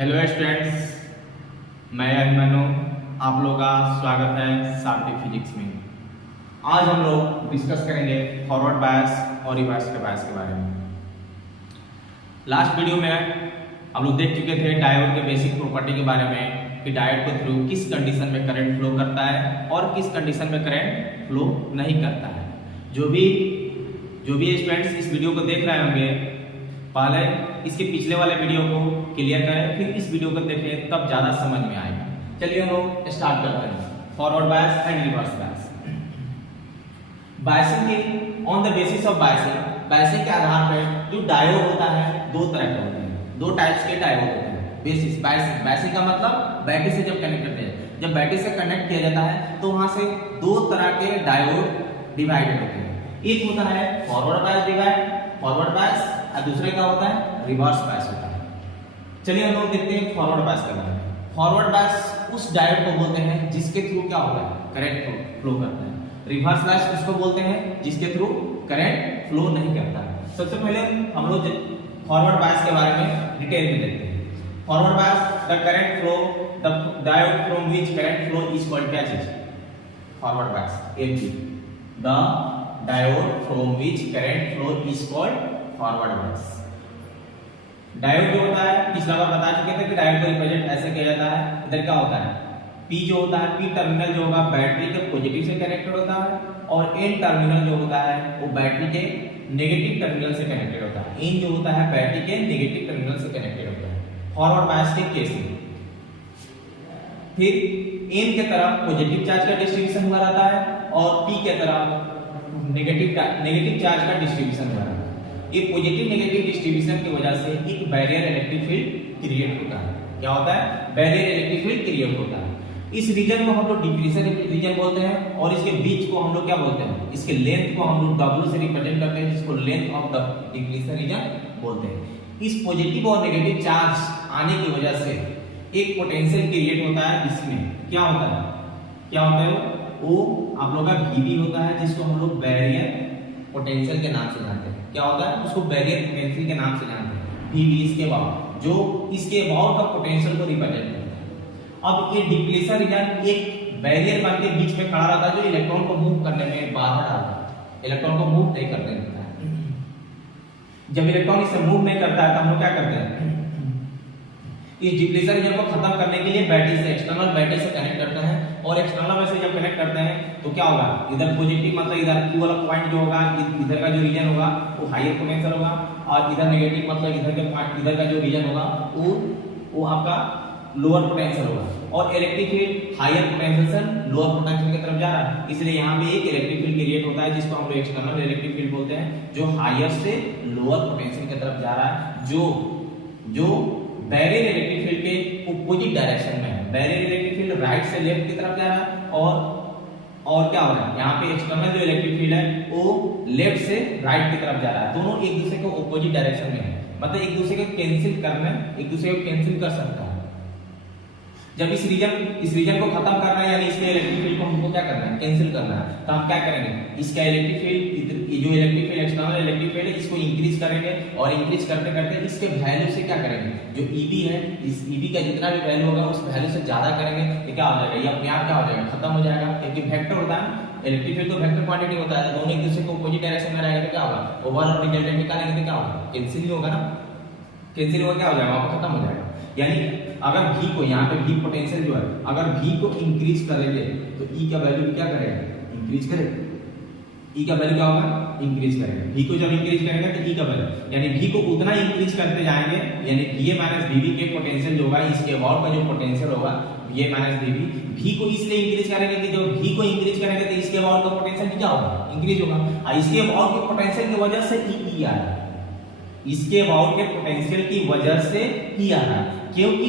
Hello students, मैं अभिमन्यु, आप लोगों का स्वागत है सारथी फिजिक्स में। आज हम लोग डिस्कस करेंगे फॉरवर्ड बायस और रिवर्स बायस के बारे में। लास्ट वीडियो में हम लोग देख चुके थे डायोड के बेसिक प्रॉपर्टी के बारे में कि डायोड के थ्रू किस कंडीशन में करंट फ्लो करता है और किस कंडीशन में करंट फ्लो नहीं करता है। जो भी स्टूडेंट्स इस वीडियो को देख रहे होंगे, पहले इसके पिछले वाले वीडियो को क्लियर करें, फिर इस वीडियो को देखें, तब ज्यादा समझ में आएगा। चलिए हम लोग स्टार्ट करते हैं forward bias and reverse bias. Biasing के on the basis of biasing के आधार पर जो डायोड होता है दो तरह के होते हैं, दो टाइप्स के डायोड होते हैं। बेसिस बायसिंग का मतलब बैटरी से जब कनेक्ट करते हैं, जब बैटरी से कनेक्ट किया जाता है तो वहां से दो तरह के डायोड डिवाइडेड होते हैं। एक होता है फॉरवर्ड बायस और दूसरे का होता है रिवर्स बायस होता है। चलिए हम लोग देखते हैं फॉरवर्ड बायस के बारे में। फॉरवर्ड बायस उस डायोड को बोलते हैं जिसके थ्रू क्या होता है, करंट फ्लो करता है। रिवर्स बायस उसको बोलते हैं जिसके थ्रू करंट फ्लो नहीं करता है। सबसे पहले हम लोग फॉरवर्ड बायस के बारे में डिटेल में देखते हैं। Forward bias the current flow, the diode from which current flow is called क्या चीज, forward bias. FB, the diode from which current flow is called forward bias. Diode जो होता है, पिछला बार बता चुके थे कि डायोड को रिप्रेजेंट ऐसे किया जाता है। इधर क्या होता है, P जो होता है, P टर्मिनल जो होगा बैटरी के पॉजिटिव से कनेक्टेड होता है, और N टर्मिनल जो होता है वो बैटरी के नेगेटिव टर्मिनल से कनेक्टेड होता है। N जो होता है बैटरी के नेगेटिव टर्मिनल से कनेक्टेड होता है फॉरवर्ड बायस के केस में। फिर N के तरफ पॉजिटिव चार्ज का डिस्ट्रीब्यूशन हुआ रहता है और P के तरफ नेगेटिव चार्ज का डिस्ट्रीब्यूशन हुआ रहता है। ये पॉजिटिव नेगेटिव डिस्ट्रीब्यूशन की वजह से एक बैरियर इलेक्ट्रिक फील्ड क्रिएट होता है। क्या होता है, बैरियर इलेक्ट्रिक फील्ड क्रिएट होता है। इस रीजन को हम लोग डिप्लीशन रीजन बोलते हैं और इसके बीच को हम लोग क्या बोलते हैं, इसके लेंथ को हम लोग W से रिप्रेजेंट करते हैं, जिसको length of the depletion region बोलते हैं। इस पॉजिटिव और नेगेटिव चार्ज आने की वजह से एक पोटेंशियल क्रिएट होता है। इसमें क्या होता है वो आप लोग का VB होता है, जिसको हम लोग बैरियर पोटेंशियल के नाम से जानते हैं। क्या होता है, उसको बैरियर पोटेंशियल के नाम से जानते हैं। VB इसके अबाउट, जो इसके अबाउट का पोटेंशियल को रिप्रेजेंट करता है। अब ये डिप्लीशन रीजन एक बैरियर बन के बीच में खड़ा रहता है, जो इलेक्ट्रॉन को मूव करने में बाधा डालता है, इलेक्ट्रॉन को मूव नहीं करने देता है। जब इलेक्ट्रॉन इसे मूव नहीं करता है तो हम लोग क्या करते हैं, इस डिप्लीशन रीजन को खत्म करने के लिए बैटरी से, एक्सटर्नल बैटरी से कनेक्ट करते हैं। और एक्सटर्नल में से जब कनेक्ट करते हैं तो क्या होगा, इधर पॉजिटिव मतलब इधर Q वाला पॉइंट जो होगा, इधर का जो रीजन होगा वो हायर पोटेंशियल होगा, और इधर नेगेटिव मतलब इधर का जो रीजन होगा वो आपका लोअर पोटेंशियल होगा। और इलेक्ट्रिक फील्ड हायर पोटेंशियल से लोअर पोटेंशियल की तरफ जा रहा है, इसलिए यहाँ पे एक इलेक्ट्रिक फील्ड क्रिएट होता है, जिसको हम लोग एक्सटर्नल इलेक्ट्रिक फील्ड बोलते हैं, जो हायर से लोअर पोटेंशियल की तरफ जा रहा है, जो बैरियर इलेक्ट्रिक फील्ड के अपोजिट डायरेक्शन में है। बैरियर इलेक्ट्रिक फील्ड राइट से लेफ्ट की तरफ जा रहा है, और क्या हो रहा है, यहाँ पे एक्सटर्नल जो इलेक्ट्रिक फील्ड है वो लेफ्ट से राइट की तरफ जा रहा है। दोनों एक दूसरे को अपोजिट डायरेक्शन में है, मतलब एक दूसरे को कैंसिल कर सकता है। जब इस रीजन को खत्म करना है, यानी इसके इलेक्ट्रिक फील्ड को हमको क्या करना है, कैंसिल करना है, तो हम क्या करेंगे, इसका इलेक्ट्रिक फील्ड, जो electric field external electric field है, इसको इंक्रीज करेंगे, और इंक्रीज करते करते इसके वैल्यू से क्या करेंगे, जो EB है, इस EB का जितना भी वैल्यू होगा उस वैल्यू से ज्यादा करेंगे तो क्या हो जाएगा, ये अपने आप क्या हो जाएगा, खत्म हो जाएगा। क्योंकि वेक्टर होता है, इलेक्ट्रिक फील्ड तो वेक्टर क्वांटिटी होता है, दोनों एक दूसरे को अपोजिट डायरेक्शन में रहेगा तो क्या होगा, ओवर और रिजल्टेंट निकालेंगे तो क्या होगा, कैंसिल ही होगा ना, कैंसिल होगा, क्या हो जाएगा, खत्म हो जाएगा। यानी अगर V को, यहाँ पे V पोटेंशियल जो है, अगर V को इंक्रीज करेंगे तो E का वैल्यू क्या करेगा, इंक्रीज करेगा। E का वैल्यू क्या होगा, इंक्रीज करेगा। V को जब इंक्रीज करेगा तो E का वैल्यू, यानी V को उतना इंक्रीज करते जाएंगे, यानी VA माइनस VB के पोटेंशियल जो होगा, इसके अबाउट का जो पोटेंशियल होगा VA माइनस VB, V को इसलिए इंक्रीज करेंगे कि जब V को इंक्रीज करेंगे तो इसके अबाउट का पोटेंशियल क्या होगा, इंक्रीज होगा, और इसके अबाउट के पोटेंशियल की वजह से E आ रहा है, इसके अबाउट के पोटेंशियल की वजह से E आ रहा है। क्योंकि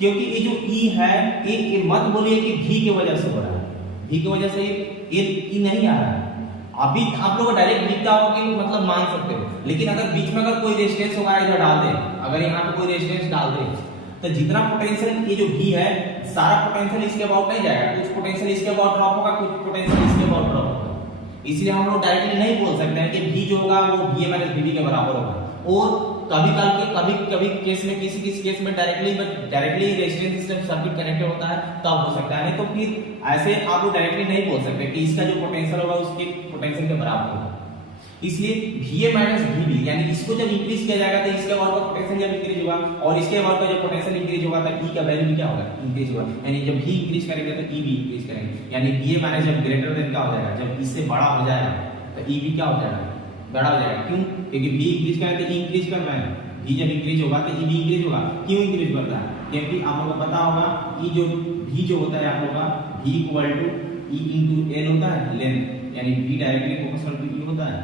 ये जो E है, ये मत बोलिए कि V की वजह से हो रहा है, V की वजह से ये E नहीं आ रहा है। अभी आप लोग डायरेक्ट लिखता हो कि मतलब मान सकते हो, लेकिन अगर बीच में अगर कोई रेजिस्टेंस होगा, इधर डाल दे, अगर यहाँ पे कोई रेजिस्टेंस डाल दे, तो जितना पोटेंशियल ये जो V है, सारा पोटेंशियल इसके अबाउट नहीं जाएगा, कुछ पोटेंशियल इसके अबाउट ड्रॉप होगा, कुछ पोटेंशियल इसके अबाउट ड्रॉप होगा। इसलिए हम लोग डायरेक्टली नहीं बोल सकते हैं कि V जो होगा वो VA माइनस VB के बराबर होगा, और कभी कभी केस में किसी केस में directly resistance system circuit connected होता है तब हो सकता है, नहीं तो फिर ऐसे आप लोग डायरेक्टली नहीं बोल सकते कि इसका जो पोटेंशियल होगा उसके पोटेंशियल के बराबर होगा। इसलिए VA माइनस VB यानी इसको जब इंक्रीज किया जाएगा तो इसके और का पोटेंशियल जब इंक्रीज होगा और इसके और का जो पोटेंशियल इंक्रीज होगा तो E का वैल्यू भी क्या होगा, इंक्रीज होगा। यानी जब V इंक्रीज करेंगे तो E भी इंक्रीज करेंगे, यानी VA माइनस जब ग्रेटर देन क्या हो जाएगा, जब इससे बड़ा हो जाएगा तो E भी क्या हो जाएगा, बड़ा हो जाएगा। क्यों? क्योंकि V इंक्रीज करें तो E इंक्रीज कर रहा है, V जब इंक्रीज होगा तो E भी इंक्रीज होगा। क्यों इंक्रीज करता है? क्योंकि आप लोगों को पता होगा E जो V जो होता है आप लोगों का V equal to E into L होता है, लेंथ, यानी V directly proportional to E होता है।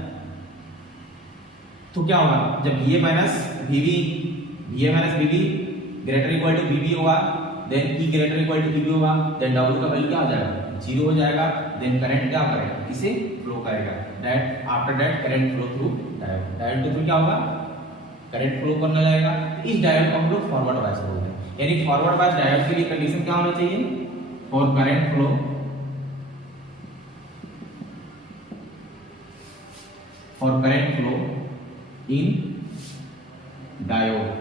तो क्या होगा, जब VA minus VB greater equal to VB होगा, then E greater equal to VB होगा, देन W का वैल्यू क्या हो जाएगा, 0 हो जाएगा। देन करंट क्या करेगा, इसे फ्लो करेगा। That after that current flow through diode, diode के थ्रू क्या होगा, करंट फ्लो करने लगेगा। इस डायोड को हम लोग फॉरवर्ड बायस बोलते हैं। यानी फॉरवर्ड बायस डायोड के लिए कंडीशन क्या होना चाहिए, for current flow in diode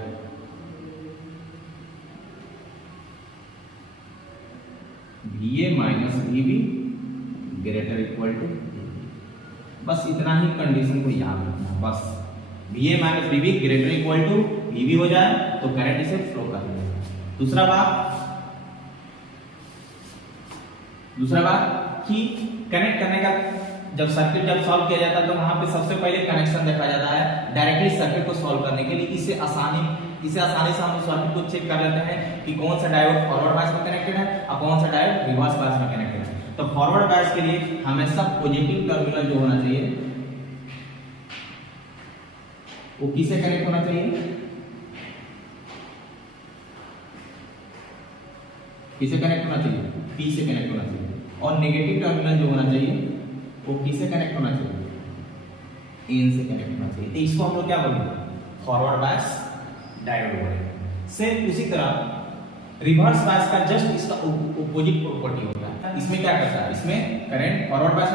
VA minus VB greater equal to, बस इतना ही कंडीशन को याद रखना। बस VA minus VB greater equal to VB हो जाए तो करंट इसे फ्लो कर देगा। दूसरा बात कि कनेक्ट करने का जब सर्किट सॉल्व किया जाता है तो वहां पे सबसे पहले कनेक्शन देखा जाता है डायरेक्टली सर्किट को सॉल्व करने के लिए। इसे आसानी से हम सर्किट को चेक कर लेते हैं कि कौन सा डायोड फॉरवर्ड बायस में कनेक्टेड है और कौन सा डायोड रिवर्स बायस में कनेक्टेड है। तो फॉरवर्ड बायस के लिए हमेशा पॉजिटिव टर्मिनल जो होना चाहिए वो किससे कनेक्ट होना चाहिए, किससे कनेक्ट होना चाहिए, P से कनेक्ट होना चाहिए। और नेगेटिव टर्मिनल जो होना चाहिए वो किससे कनेक्ट होना चाहिए, N से कनेक्ट होना चाहिए। तो इसको हम लोग क्या बोलेंगे, फॉरवर्ड बायस डायोड बोलेंगे। सेम उसी तरह रिवर्स बायस का जस्ट इसका ऑपोजिट प्रॉपर्टी होता है। इसमें क्या करता है, इसमें करंट फॉरवर्ड बायस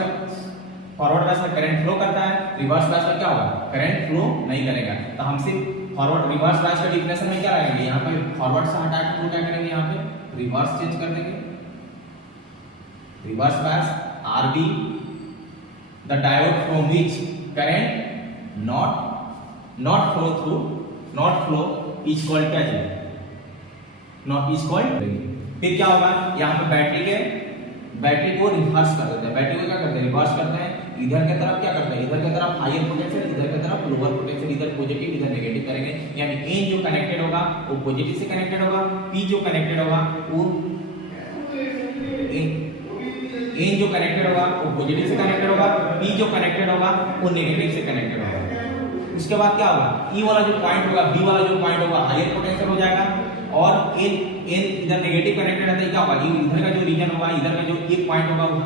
में करंट फ्लो करता है, रिवर्स बायस में क्या होगा, करंट फ्लो नहीं करेगा। तो हम सिर्फ फॉरवर्ड रिवर्स बायस का डिफिनेशन में क्या लगाएंगे, यहाँ पे फॉरवर्ड से हटा के हम क्या करेंगे, यहाँ पे रिवर्स चेंज कर देंगे। Reverse bias RB the diode from which current not flow is called क्या है, not is called। फिर क्या होगा, यहाँ पे बैटरी को रिवर्स कर देते हैं। बैटरी को क्या करते हैं, रिवर्स करते हैं। इधर की तरफ क्या करते हैं, इधर की तरफ हायर पोटेंशियल, इधर की तरफ लोअर पोटेंशियल, इधर पॉजिटिव इधर नेगेटिव करेंगे। यानी N जो कनेक्टेड होगा वो पॉजिटिव से कनेक्टेड होगा, P जो कनेक्टेड होगा वो N जो कनेक्टेड होगा वो पॉजिटिव से कनेक्टेड होगा, P जो कनेक्टेड होगा वो नेगेटिव से कनेक्टेड होगा। उसके बाद क्या होगा, E वाला जो पॉइंट होगा, B वाला जो पॉइंट होगा हायर पोटेंशियल हो जाएगा और N इधर नेगेटिव कनेक्टेड है तो क्या होगा, इधर का जो रीजन होगा, इधर का जो एक पॉइंट होगा वो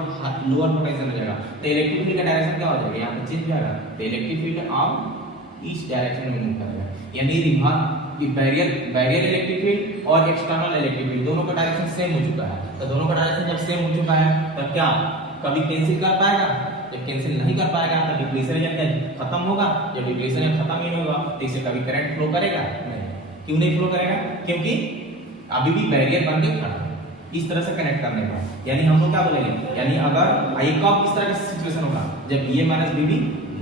लोअर पोटेंशियल हो जाएगा। तो इलेक्ट्रिक फील्ड का डायरेक्शन क्या हो जाएगा, यहाँ पे चेंज हो जाएगा। तो इलेक्ट्रिक फील्ड आप इस डायरेक्शन में मूव करेगा। यानी बैरियर इलेक्ट्रिक फील्ड और एक्सटर्नल इलेक्ट्रिक फील्ड दोनों का डायरेक्शन सेम हो चुका है। तो दोनों का डायरेक्शन जब सेम हो चुका है तब क्या कभी कैंसिल कर पाएगा, जब कैंसिल नहीं कर पाएगा तो डिप्लीशन एजेंट खत्म होगा। जब डिप्लीशन एजेंट खत्म ही नहीं होगा तो इससे कभी करंट फ्लो करेगा नहीं। क्यों नहीं फ्लो करेगा, क्योंकि अभी भी बैरियर बन के खड़ा है। इस तरह से कनेक्ट करने का यानी हम लोग क्या बोलेंगे, यानी अगर आई कॉप इस तरह का सिचुएशन होगा जब VA minus VB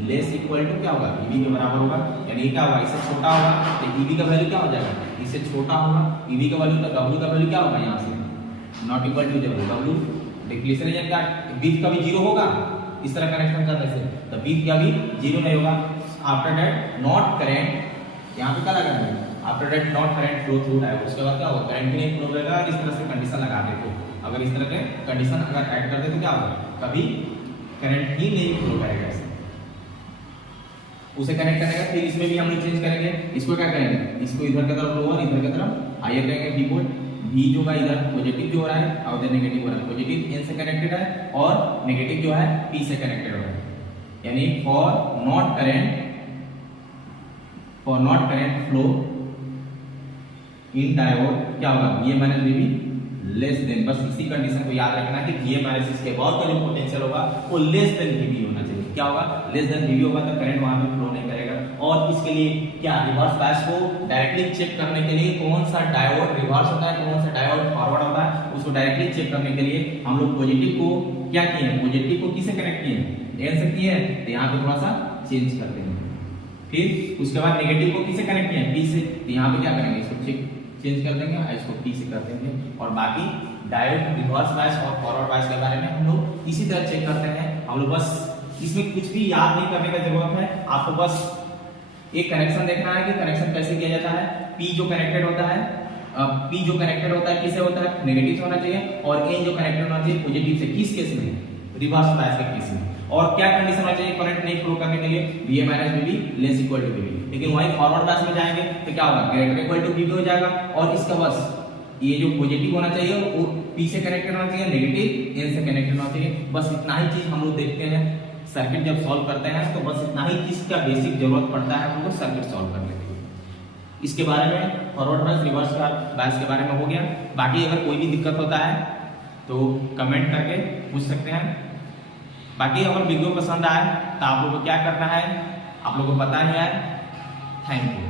less equal to क्या होगा, VB के बराबर होगा। यानी क्या होगा, इससे छोटा होगा तो EB का वैल्यू क्या हो जाएगा, इससे छोटा होगा। EB का वैल्यू तो W का वैल्यू क्या होगा, यहाँ से not equal to W depletion agent का बीच का भी 0 होगा। इस तरह कनेक्शन करने से तो बीच का भी 0 नहीं होगा। आफ्टर दैट नॉट करंट, यहाँ पे क्या लगाएंगे, after that not current flow through diode. उसके बाद क्या होगा, करंट भी नहीं फ्लो होगा। इस तरह से कंडीशन लगा देते, अगर इस तरह के कंडीशन अगर ऐड कर दे तो क्या होगा, कभी करंट ही नहीं फ्लो करेगा। उसे कनेक्ट करने का फिर इसमें भी हम लोग चेंज करेंगे। इसको क्या करेंगे, इसको इधर की तरफ लोअर, इधर की तरफ हायर करेंगे। V वोल्ट V जो का इधर पॉजिटिव जो हो रहा है और इधर नेगेटिव हो रहा है। पॉजिटिव N से कनेक्टेड है और नेगेटिव जो है P से कनेक्टेड हो रहा है। यानी for not current flow in diode क्या होगा, VA minus VB less than. बस इसी कंडीशन को याद रखना कि VA माइनस इसके बाद का जो पोटेंशियल होगा वो लेस देन VB होना चाहिए। क्या होगा, लेस देन VB होगा तो करंट वहां पे फ्लो नहीं करेगा और इसके लिए क्या रिवर्स बायस को डायरेक्टली चेक करने के लिए कौन सा डायोड रिवर्स होता है, कौन सा डायोड फॉरवर्ड होता है, उसको डायरेक्टली चेक करने के लिए हम लोग पॉजिटिव को क्या किए हैं, पॉजिटिव को किसे कनेक्ट किए हैं, एन से किए हैं, तो यहाँ पे थोड़ा सा चेंज करते हैं। फिर उसके बाद नेगेटिव को किसे कनेक्ट किए हैं, पी से, तो यहाँ पे क्या करेंगे, इसको चेंज कर देंगे और इसको पी से कर देंगे। और बाकी डायोड रिवर्स बायस और फॉरवर्ड बायस के बारे में हम लोग इसी तरह चेक करते हैं। हम लोग बस इसमें कुछ भी याद नहीं करने का जरूरत है, आपको बस एक कनेक्शन देखना है कि कनेक्शन कैसे किया जाता है। पी जो कनेक्टेड होता है, पी जो कनेक्टेड होता है किससे होता है, नेगेटिव से होना चाहिए, और एन जो कनेक्टेड होना चाहिए पॉजिटिव से। किस केस में, रिवर्स बायस के केस में। और क्या कंडीशन होना चाहिए करंट नहीं फ्लो करने के लिए, VA minus VB less equal to VB। लेकिन वही फॉरवर्ड बायस में जाएंगे तो क्या होगा, ग्रेटर इक्वल टू VB हो जाएगा, और इसका बस ये जो पॉजिटिव होना चाहिए वो P से कनेक्टेड होना चाहिए, नेगेटिव N से कनेक्टेड होना चाहिए। बस इतना ही चीज हम लोग देखते हैं सर्किट जब सॉल्व करते हैं, तो बस इतना ही चीज का बेसिक जरूरत पड़ता है हम लोग सर्किट सॉल्व करने के लिए। इसके बारे में फॉरवर्ड बायस रिवर्स बायस के बारे में हो गया। बाकी अगर कोई भी दिक्कत होता है तो कमेंट करके पूछ सकते हैं। बाकी अगर वीडियो पसंद आए तो आप लोगों को क्या करना है, आप लोगों को पता ही है। Thank you.